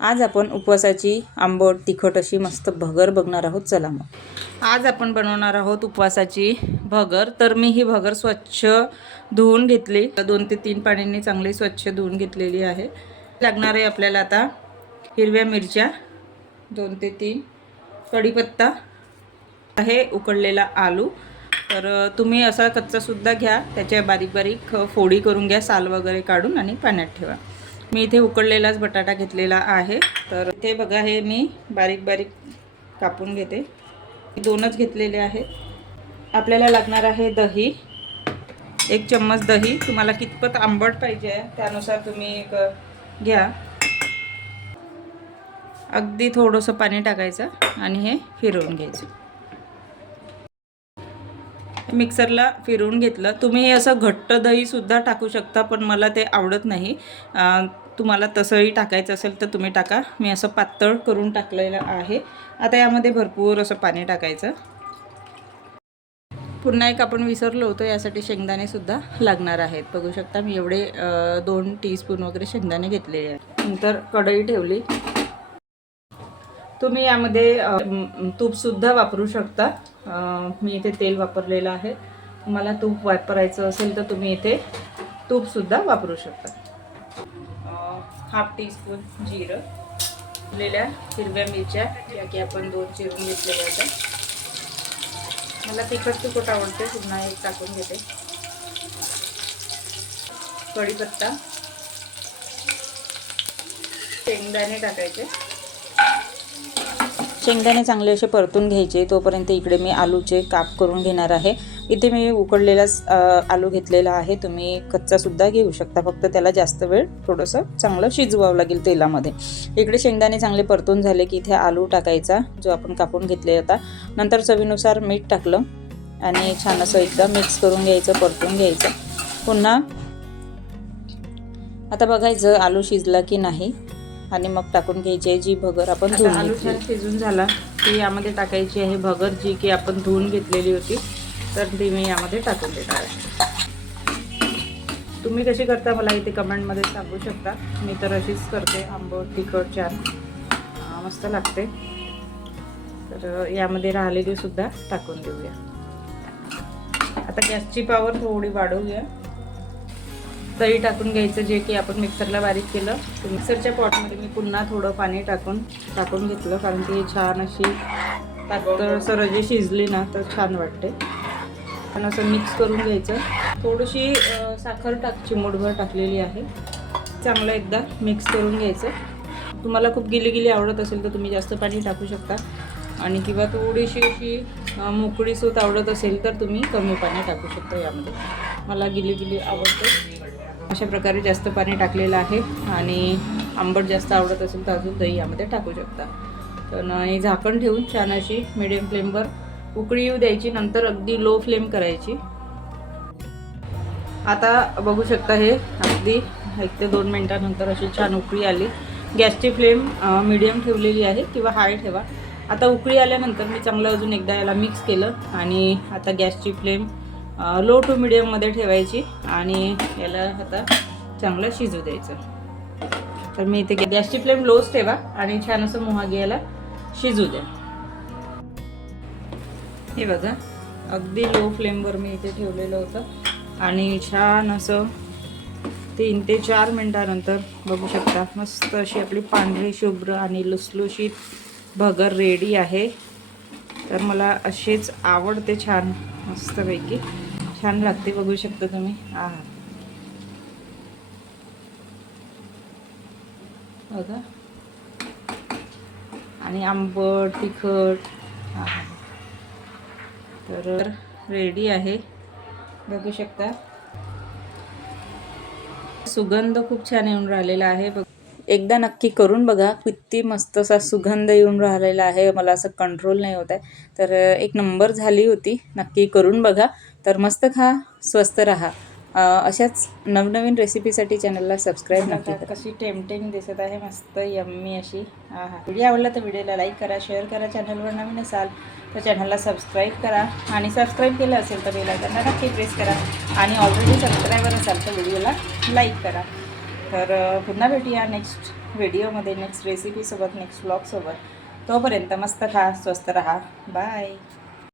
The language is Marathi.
आज आपण उपवासाची आंबट तिखट अशी मस्त भगर बघणार आहोत. चला मग. आज आपण बनवणार आहोत उपवासाची भगर. तर मी ही भगर स्वच्छ धुवून घेतली. दोन ते तीन पाण्याने चांगली स्वच्छ धुवून घेतलेली आहे. लागणार आहे आपल्याला आता हिरव्या मिरच्या दोन ते तीन. कढीपत्ता आहे उकडलेला आलू. तर तुम्ही असा कच्चासुद्धा घ्या. त्याच्या बारीक बारीक फोडी करून घ्या साल वगैरे काढून आणि पाण्यात ठेवा. मी इथे उकडलेलाच बटाटा घेतलेला आहे. तर इथे बघा हे मी बारीक बारीक कापून घेते. दोनच घेतलेले आहेत. आपल्याला लागणार आहे दही. एक चम्मच दही. तुम्हाला कितपत आंबट पाहिजे आहे त्यानुसार तुम्ही एक घ्या. अगदी थोडंसं पाणी टाकायचं आणि हे फिरवून घ्यायचं. मिक्सरला फिरवून घेतलं. तुम्ही हे असं घट्ट दहीसुद्धा टाकू शकता पण मला ते आवडत नाही. तुम्हाला तसंही टाकायचं असेल तर तुम्ही टाका. मी असं पातळ करून टाकलेलं आहे. आता यामध्ये भरपूर असं पाणी टाकायचं. पुन्हा एक आपण विसरलो होतो यासाठी शेंगदाणेसुद्धा लागणार आहेत. बघू शकता मी एवढे दोन टीस्पून वगैरे शेंगदाणे घेतलेले आहेत. नंतर कढई ठेवली. तुम्ही यामध्ये तूपसुद्धा वापरू शकता. मी इथे तेल वापरलेलं आहे. तुम्हाला तूप वापरायचं असेल तर तुम्ही इथे तूपसुद्धा वापरू शकता. हाफ टीस्पून जिरं लिहिल्या हिरव्या मिरच्या या की आपण दोन चिरून घेतलेल्या होत्या. मला तिखट तिखट आवडते पुन्हा एक टाकून घेते. कढीपत्ता. शेंगदाणे टाकायचे. शेंगदाणे चांगले असे परतून घ्यायचे तोपर्यंत इकडे मी आलूचे काप करून घेणार आहे. इथे मी उकडलेलाच अ, आलू घेतलेला आहे. तुम्ही कच्चासुद्धा घेऊ शकता. फक्त त्याला जास्त वेळ थोडंसं चांगलं शिजवावं लागेल तेलामध्ये. इकडे शेंगदाणे चांगले परतून झाले की इथे आलू टाकायचा जो आपण कापून घेतले होता. नंतर चवीनुसार मीठ टाकलं आणि छान असं एकदा मिक्स करून घ्यायचं परतून घ्यायचं. पुन्हा आता बघायचं आलू शिजला की नाही आणि मग टाकून घ्यायची आहे जी भगर आपण आलू छान शिजून झाला. की यामध्ये टाकायची आहे भगर जी की आपण धुवून घेतलेली होती. तर ती मी यामध्ये टाकून देणार आहे. तुम्ही कशी करता मला इथे कमेंटमध्ये सांगू शकता. मी तर अशीच करते आंबट तिखट छान मस्त लागते. तर यामध्ये राहिलेली सुद्धा टाकून देऊया. आता गॅसची पॉवर थोडी वाढवूया. दही टाकून घ्यायचं जे की आपण मिक्सरला बारीक केलं. मिक्सरच्या पॉटमध्ये मी पुन्हा थोडं पाणी टाकून टाकून घेतलं कारण ती छान अशी पातळसर जी शिजली ना तर छान वाटते. छान असं मिक्स करून घ्यायचं. थोडीशी साखर टाक चिमूटभर टाकलेली आहे. चांगलं एकदा मिक्स करून घ्यायचं. तुम्हाला खूप गिली गिली आवडत असेल तर तुम्ही जास्त पाणी टाकू शकता. आणि किंवा थोडीशी अशी मोकळी सूत आवडत असेल तर तुम्ही कमी पाणी टाकू शकता यामध्ये. मला गिली गिली आवडते. अशा प्रकारे जास्त पाणी टाकलेलं आहे. आणि आंबट जास्त आवडत असेल तर अजून दही यामध्ये टाकू शकता. तर हे झाकण ठेवून छान अशी मिडियम फ्लेमवर उकळी येऊ द्यायची नंतर अगदी लो फ्लेम करायची. आता बघू शकता हे अगदी एक ते दोन मिनटानंतर अशी छान उकळी आली. गॅसची फ्लेम मिडियम ठेवलेली आहे किंवा हाय ठेवा. आता उकळी आल्यानंतर मी चांगलं अजून एकदा याला मिक्स केलं आणि आता गॅसची फ्लेम लो टू मिडियममध्ये ठेवायची आणि याला आता चांगलं शिजू द्यायचं. तर मी इथे गॅसची फ्लेम लोच ठेवा आणि छान असं मोहागी याला शिजू द्या. हे बघा अगदी लो फ्लेमवर मी इथे ठेवलेलं होतं. आणि छान असं तीन ते चार मिनटानंतर बघू शकता मस्त अशी आपली पांढरी शुभ्र आणि लुसलुशीत भगर रेडी आहे. तर मला अशीच आवडते छान मस्तपैकी. छान लागते बघू शकता तुम्ही. आहात बघा. आणि आंबट तिखट. हां. तर रेडी आहे. बघू शकता. सुगंध खूप छान येऊन राहिलेला आहे. बघ. एकदा नक्की करून बघा. किती मस्त असा सुगंध येऊन राहिलेला आहे. मला असं कंट्रोल नाही होत आहे. तर एक नंबर झाली होती. नक्की करून बघा. तर मस्त खा. स्वस्त राहा. अशाच नवनवीन रेसिपीसाठी चॅनलला सबस्क्राईब नक्की कशी टेम्पटिंग दिसत आहे मस्त यम्मी अशी. हा हा. व्हिडिओ आवडला तर व्हिडिओला लाईक करा शेअर करा चॅनलवर नवीन असाल तर चॅनलला सबस्क्राईब करा. आणि सबस्क्राईब केलं असेल तर बेल आयकनला नक्की प्रेस करा. आणि ऑलरेडी सबस्क्रायबर असाल तर व्हिडिओला लाईक करा. तर पुन्हा भेटूया नेक्स्ट व्हिडिओमध्ये नेक्स्ट रेसिपीसोबत नेक्स्ट ब्लॉगसोबत तोपर्यंत मस्त खा स्वस्त रहा. बाय